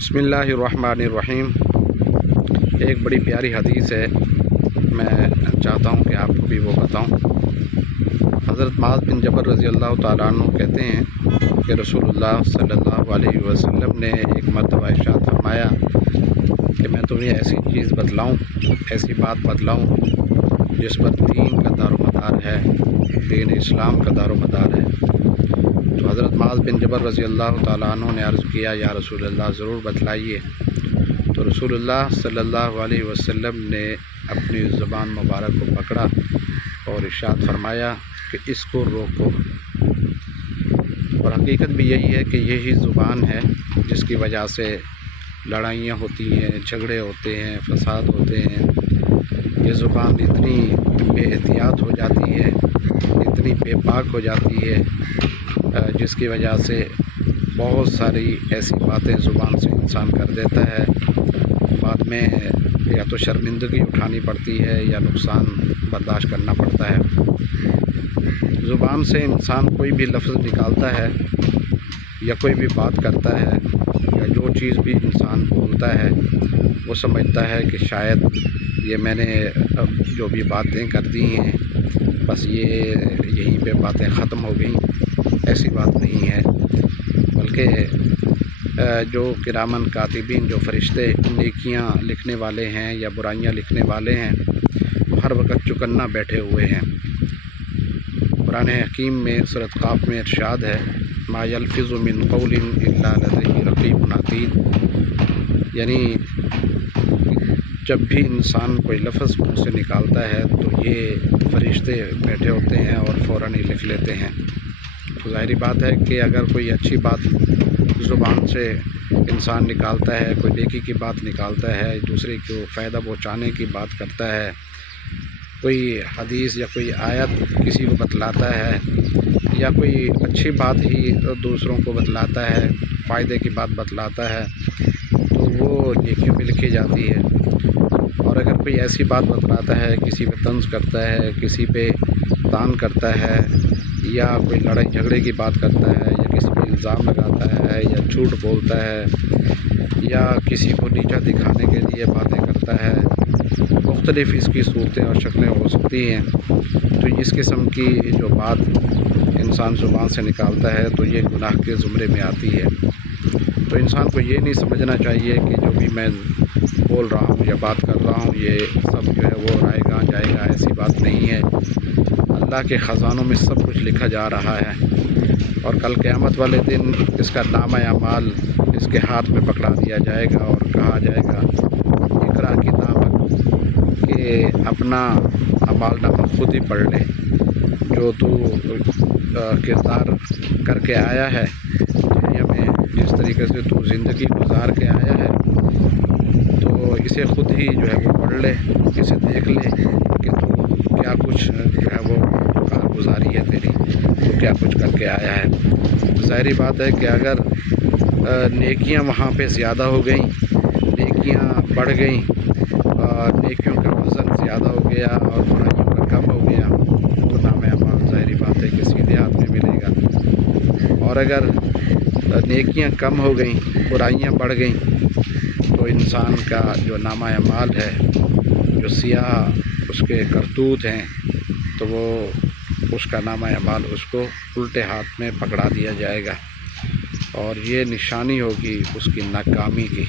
بسم اللہ الرحمن الرحیم۔ ایک بڑی پیاری حدیث ہے، میں چاہتا ہوں کہ آپ کو بھی وہ بتاؤں۔ حضرت معاذ بن جبل رضی اللہ تعالیٰ عنہ کہتے ہیں کہ رسول اللہ صلی اللہ علیہ وسلم نے ایک مرتبہ ارشاد فرمایا کہ میں تمہیں ایسی چیز بتلاؤں، ایسی بات بتلاؤں جس پر دین کا دار و مدار ہے، دین اسلام کا دار و مدار ہے۔ تو حضرت معاذ بن جبل رضی اللہ تعالیٰ عنہ نے عرض کیا، یا رسول اللہ ضرور بتلائیے۔ تو رسول اللہ صلی اللہ علیہ وسلم نے اپنی زبان مبارک کو پکڑا اور ارشاد فرمایا کہ اس کو روکو۔ اور حقیقت بھی یہی ہے کہ یہی زبان ہے جس کی وجہ سے لڑائیاں ہوتی ہیں، جھگڑے ہوتے ہیں، فساد ہوتے ہیں۔ یہ زبان اتنی بے احتیاط ہو جاتی ہے، اتنی بے پاک ہو جاتی ہے، جس کی وجہ سے بہت ساری ایسی باتیں زبان سے انسان کر دیتا ہے، بعد میں یا تو شرمندگی اٹھانی پڑتی ہے یا نقصان برداشت کرنا پڑتا ہے۔ زبان سے انسان کوئی بھی لفظ نکالتا ہے یا کوئی بھی بات کرتا ہے یا جو چیز بھی انسان بولتا ہے، وہ سمجھتا ہے کہ شاید یہ میں نے اب جو بھی باتیں کر دی ہیں بس یہیں پہ باتیں ختم ہو گئیں۔ ایسی بات نہیں ہے، بلکہ جو کرامن کاتبین، جو فرشتے نیکیاں لکھنے والے ہیں یا برائیاں لکھنے والے ہیں، وہ ہر وقت چوکنا بیٹھے ہوئے ہیں۔ قرآن حکیم میں سورۃ قاف میں ارشاد ہے، ما یلفظ من قول الا لدیہ رقیب عتید، یعنی جب بھی انسان کوئی لفظ منہ سے نکالتا ہے تو یہ فرشتے بیٹھے ہوتے ہیں اور فوراً ہی لکھ لیتے ہیں۔ ظاہری بات ہے کہ اگر کوئی اچھی بات زبان سے انسان نکالتا ہے، کوئی نیکی کی بات نکالتا ہے، دوسرے کو فائدہ پہنچانے کی بات کرتا ہے، کوئی حدیث یا کوئی آیت کسی کو بتلاتا ہے یا کوئی اچھی بات ہی دوسروں کو بتلاتا ہے، فائدے کی بات بتلاتا ہے، تو وہ نیکیوں میں لکھی جاتی ہے۔ اور اگر کوئی ایسی بات بتلاتا ہے، کسی پہ طنز کرتا ہے، کسی پہ طعن کرتا ہے یا کوئی لڑائی جھگڑے کی بات کرتا ہے یا کسی پہ الزام لگاتا ہے یا جھوٹ بولتا ہے یا کسی کو نیچا دکھانے کے لیے باتیں کرتا ہے، مختلف اس کی صورتیں اور شکلیں ہو سکتی ہیں، تو اس قسم کی جو بات انسان زبان سے نکالتا ہے تو یہ گناہ کے زمرے میں آتی ہے۔ تو انسان کو یہ نہیں سمجھنا چاہیے کہ جو بھی میں بول رہا ہوں یا بات کر رہا ہوں یہ سب جو ہے وہ آئے گا جائے گا، ایسی بات نہیں ہے۔ اللہ کے خزانوں میں سب کچھ لکھا جا رہا ہے، اور کل قیامت والے دن اس کا نامہ اعمال اس کے ہاتھ میں پکڑا دیا جائے گا اور کہا جائے گا اقرا کتابک، کہ اپنا اعمال نامہ خود ہی پڑھ لے، جو تو کردار کر کے آیا ہے دنیا میں، جس طریقے سے تو زندگی گزار کے آیا ہے، تو اسے خود ہی جو ہے وہ پڑھ لے، اسے دیکھ لے کہ تو کیا کچھ جو ہے وہ کارگزاری ہے تیری، تو کیا کچھ کر کے آیا ہے۔ ظاہری بات ہے کہ اگر نیکیاں وہاں پہ زیادہ ہو گئیں، نیکیاں بڑھ گئیں، نیکیوں کا وزن زیادہ ہو گیا اور برائیوں کا کم ہو گیا، تو نام اعمال ظاہری بات ہے کہ سیدھے ہاتھ میں ملے گا۔ اور اگر نیکیاں کم ہو گئیں، برائیاں بڑھ گئیں، تو انسان کا جو نامہ اعمال ہے، جو سیاہ اس کے کرتوت ہیں، تو وہ اس کا نامہ اعمال اس کو الٹے ہاتھ میں پکڑا دیا جائے گا، اور یہ نشانی ہوگی اس کی ناکامی کی۔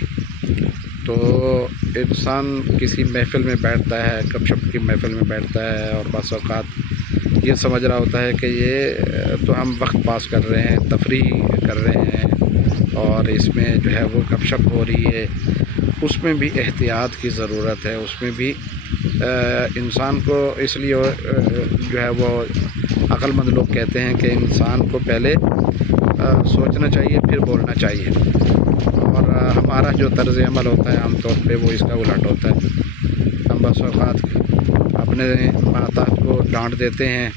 تو انسان کسی محفل میں بیٹھتا ہے، گپ شپ کی محفل میں بیٹھتا ہے، اور بعض اوقات یہ سمجھ رہا ہوتا ہے کہ یہ تو ہم وقت پاس کر رہے ہیں، تفریح کر رہے ہیں، اور اس میں جو ہے وہ گپ شپ ہو رہی ہے۔ اس میں بھی احتیاط کی ضرورت ہے، اس میں بھی انسان کو اس لیے جو ہے وہ عقل مند لوگ کہتے ہیں کہ انسان کو پہلے سوچنا چاہیے پھر بولنا چاہیے، اور ہمارا جو طرز عمل ہوتا ہے عام طور پہ وہ اس کا الٹ ہوتا ہے۔ ہم بس اوقات اپنے محتاج کو ڈانٹ دیتے ہیں،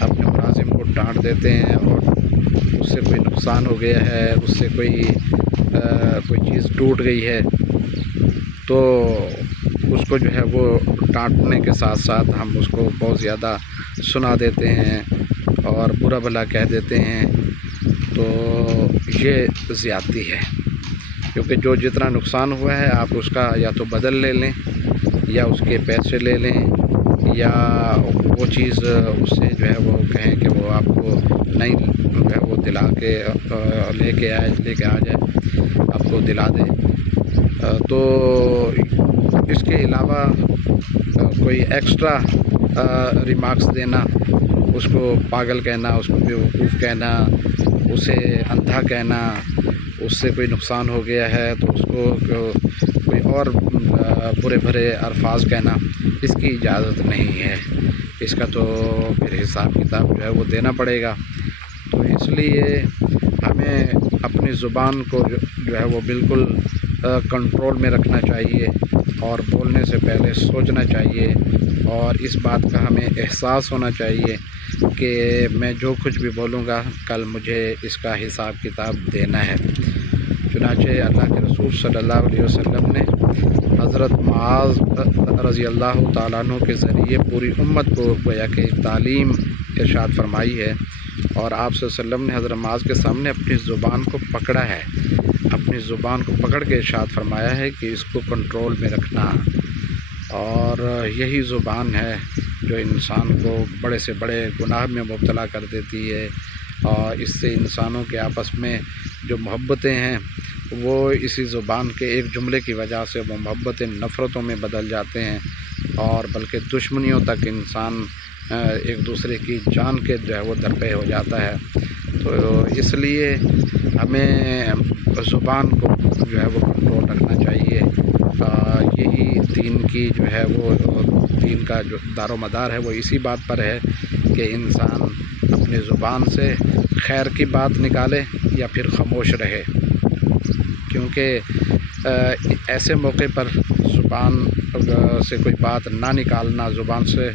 اپنے ملازم کو ڈانٹ دیتے ہیں، اور اس سے کوئی نقصان ہو گیا ہے، اس سے کوئی چیز ٹوٹ گئی ہے، تو اس کو جو ہے وہ ڈانٹنے کے ساتھ ساتھ ہم اس کو بہت زیادہ سنا دیتے ہیں اور برا بھلا کہہ دیتے ہیں، تو یہ زیادتی ہے۔ کیونکہ جو جتنا نقصان ہوا ہے آپ اس کا یا تو بدل لے لیں یا اس کے پیسے لے لیں یا وہ چیز اس سے جو ہے وہ کہیں کہ وہ آپ کو نہیں جو ہے وہ دلا کے لے کے آ جائے آپ کو دلا دے۔ تو اس کے علاوہ کوئی ایکسٹرا ریمارکس دینا، اس کو پاگل کہنا، اس کو بیوقوف کہنا، اسے اندھا کہنا، اس سے کوئی نقصان ہو گیا ہے تو اس کو کوئی اور برے بھرے الفاظ کہنا، اس کی اجازت نہیں ہے۔ اس کا تو پھر حساب کتاب جو ہے وہ دینا پڑے گا۔ تو اس لیے ہمیں اپنی زبان کو جو ہے وہ بالکل کنٹرول میں رکھنا چاہیے اور بولنے سے پہلے سوچنا چاہیے، اور اس بات کا ہمیں احساس ہونا چاہیے کہ میں جو کچھ بھی بولوں گا کل مجھے اس کا حساب کتاب دینا ہے۔ چنانچہ اللہ کے رسول صلی اللہ علیہ وسلم نے حضرت معاذ رضی اللہ تعالیٰ عنہ کے ذریعے پوری امت کو گویا کہ تعلیم ارشاد فرمائی ہے، اور آپ صلی اللہ علیہ وسلم نے حضرت معاذ کے سامنے اپنی زبان کو پکڑا ہے، اپنی زبان کو پکڑ کے ارشاد فرمایا ہے کہ اس کو کنٹرول میں رکھنا۔ اور یہی زبان ہے جو انسان کو بڑے سے بڑے گناہ میں مبتلا کر دیتی ہے، اور اس سے انسانوں کے آپس میں جو محبتیں ہیں وہ اسی زبان کے ایک جملے کی وجہ سے وہ محبتیں نفرتوں میں بدل جاتے ہیں، اور بلکہ دشمنیوں تک انسان ایک دوسرے کی جان کے جو ہے وہ درپے ہو جاتا ہے۔ تو اس لیے ہمیں زبان کو جو ہے وہ کنٹرول رکھنا چاہیے۔ یہی دین کی جو ہے وہ دین کا جو دار و مدار ہے وہ اسی بات پر ہے کہ انسان اپنی زبان سے خیر کی بات نکالے یا پھر خاموش رہے، کیونکہ ایسے موقع پر زبان سے کوئی بات نہ نکالنا، زبان سے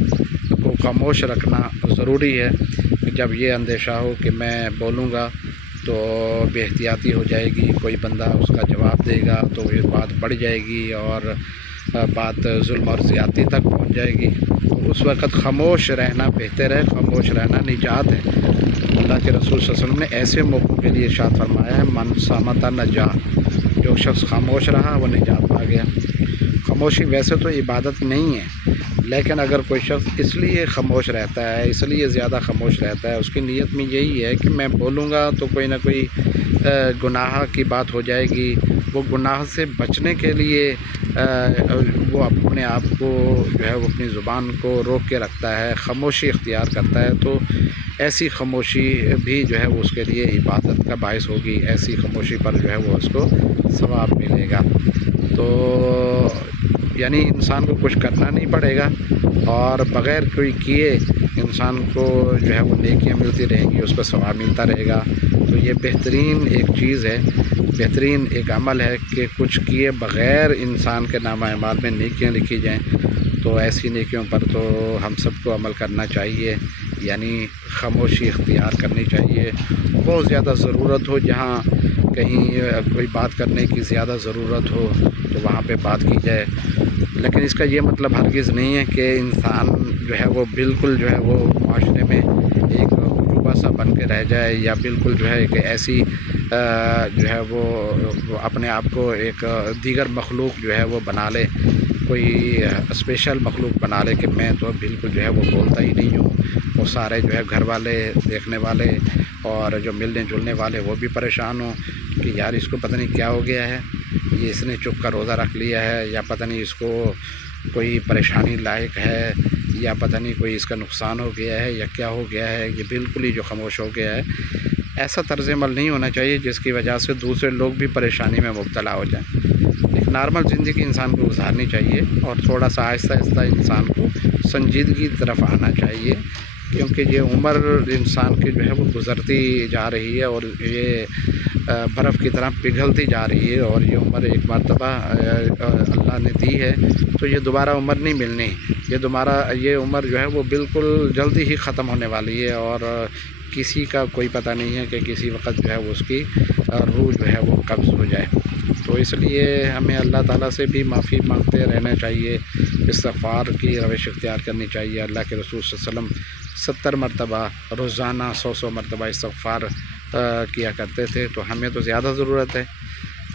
کو خاموش رکھنا ضروری ہے، جب یہ اندیشہ ہو کہ میں بولوں گا تو بے احتیاطی ہو جائے گی، کوئی بندہ اس کا جواب دے گا تو یہ بات بڑھ جائے گی اور بات ظلم اور زیادتی تک پہنچ جائے گی۔ تو اس وقت خاموش رہنا بہتر ہے، خاموش رہنا نجات ہے۔ اللہ کے رسول صلی اللہ علیہ وسلم نے ایسے موقعوں کے لیے ارشاد فرمایا ہے من صامت نجا، جو شخص خاموش رہا وہ نجات پا گیا۔ خاموشی ویسے تو عبادت نہیں ہے، لیکن اگر کوئی شخص اس لیے خاموش رہتا ہے، اس لیے زیادہ خاموش رہتا ہے، اس کی نیت میں یہی ہے کہ میں بولوں گا تو کوئی نہ کوئی گناہ کی بات ہو جائے گی، وہ گناہ سے بچنے کے لیے وہ اپنے آپ کو جو ہے وہ اپنی زبان کو روک کے رکھتا ہے، خاموشی اختیار کرتا ہے، تو ایسی خاموشی بھی جو ہے وہ اس کے لیے عبادت کا باعث ہوگی، ایسی خاموشی پر جو ہے وہ اس کو ثواب ملے گا۔ تو یعنی انسان کو کچھ کرنا نہیں پڑے گا، اور بغیر کوئی کیے انسان کو جو ہے وہ نیکیاں ملتی رہیں گی، اس کو ثواب ملتا رہے گا۔ تو یہ بہترین ایک چیز ہے، بہترین ایک عمل ہے کہ کچھ کیے بغیر انسان کے نامہ اعمال میں نیکیاں لکھی جائیں۔ تو ایسی نیکیوں پر تو ہم سب کو عمل کرنا چاہیے، یعنی خاموشی اختیار کرنی چاہیے۔ بہت زیادہ ضرورت ہو، جہاں کہیں کوئی بات کرنے کی زیادہ ضرورت ہو تو وہاں پہ بات کی جائے، لیکن اس کا یہ مطلب ہرگز نہیں ہے کہ انسان جو ہے وہ بالکل جو ہے وہ معاشرے میں ایک عجوبہ سا بن کے رہ جائے، یا بالکل جو ہے کہ ایسی جو ہے وہ اپنے آپ کو ایک دیگر مخلوق جو ہے وہ بنا لے، کوئی اسپیشل مخلوق بنا لے کہ میں تو بالکل جو ہے وہ بولتا ہی نہیں ہوں۔ وہ سارے جو ہے گھر والے، دیکھنے والے اور جو ملنے جلنے والے وہ بھی پریشان ہوں کہ یار اس کو پتہ نہیں کیا ہو گیا ہے، یہ اس نے چپ کر روزہ رکھ لیا ہے، یا پتہ نہیں اس کو کوئی پریشانی لاحق ہے، یا پتہ نہیں کوئی اس کا نقصان ہو گیا ہے یا کیا ہو گیا ہے، یہ بالکل ہی جو خاموش ہو گیا ہے۔ ایسا طرز عمل نہیں ہونا چاہیے جس کی وجہ سے دوسرے لوگ بھی پریشانی میں مبتلا ہو جائیں۔ ایک نارمل زندگی انسان کو گزارنی چاہیے، اور تھوڑا سا آہستہ آہستہ انسان کو سنجیدگی کی طرف آنا چاہیے، کیونکہ یہ عمر انسان کی جو ہے وہ گزرتی جا رہی ہے، اور یہ برف کی طرح پگھلتی جا رہی ہے، اور یہ عمر ایک مرتبہ اللہ نے دی ہے تو یہ دوبارہ عمر نہیں ملنی، یہ عمر جو ہے وہ بالکل جلدی ہی ختم ہونے والی ہے، اور کسی کا کوئی پتہ نہیں ہے کہ کسی وقت جو ہے وہ اس کی روح جو ہے وہ قبض ہو جائے۔ تو اس لیے ہمیں اللہ تعالیٰ سے بھی معافی مانگتے رہنا چاہیے، استغفار کی روش اختیار کرنی چاہیے۔ اللہ کے رسول صلی اللہ علیہ وسلم 70 مرتبہ روزانہ 100 مرتبہ استغفار کیا کرتے تھے، تو ہمیں تو زیادہ ضرورت ہے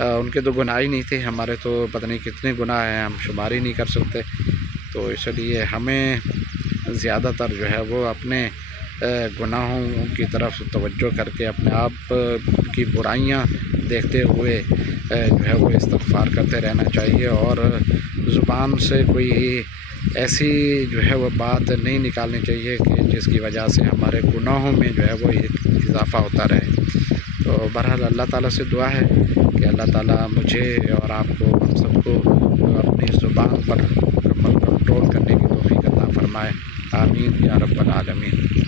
ان کے تو گناہ ہی نہیں تھے، ہمارے تو پتہ نہیں کتنے گناہ ہیں، ہم شمار ہی نہیں کر سکتے۔ تو اس لیے ہمیں زیادہ تر جو ہے وہ اپنے گناہوں کی طرف توجہ کر کے اپنے آپ کی برائیاں دیکھتے ہوئے جو ہے وہ استغفار کرتے رہنا چاہیے، اور زبان سے کوئی ایسی جو ہے وہ بات نہیں نکالنی چاہیے کہ جس کی وجہ سے ہمارے گناہوں میں جو ہے وہ اضافہ ہوتا رہے۔ تو بہرحال اللہ تعالیٰ سے دعا ہے کہ اللہ تعالیٰ مجھے اور آپ کو، ہم سب کو اپنی زبان پر مکمل کنٹرول کرنے کی توفیق عطا فرمائے۔ آمین یا رب العالمین۔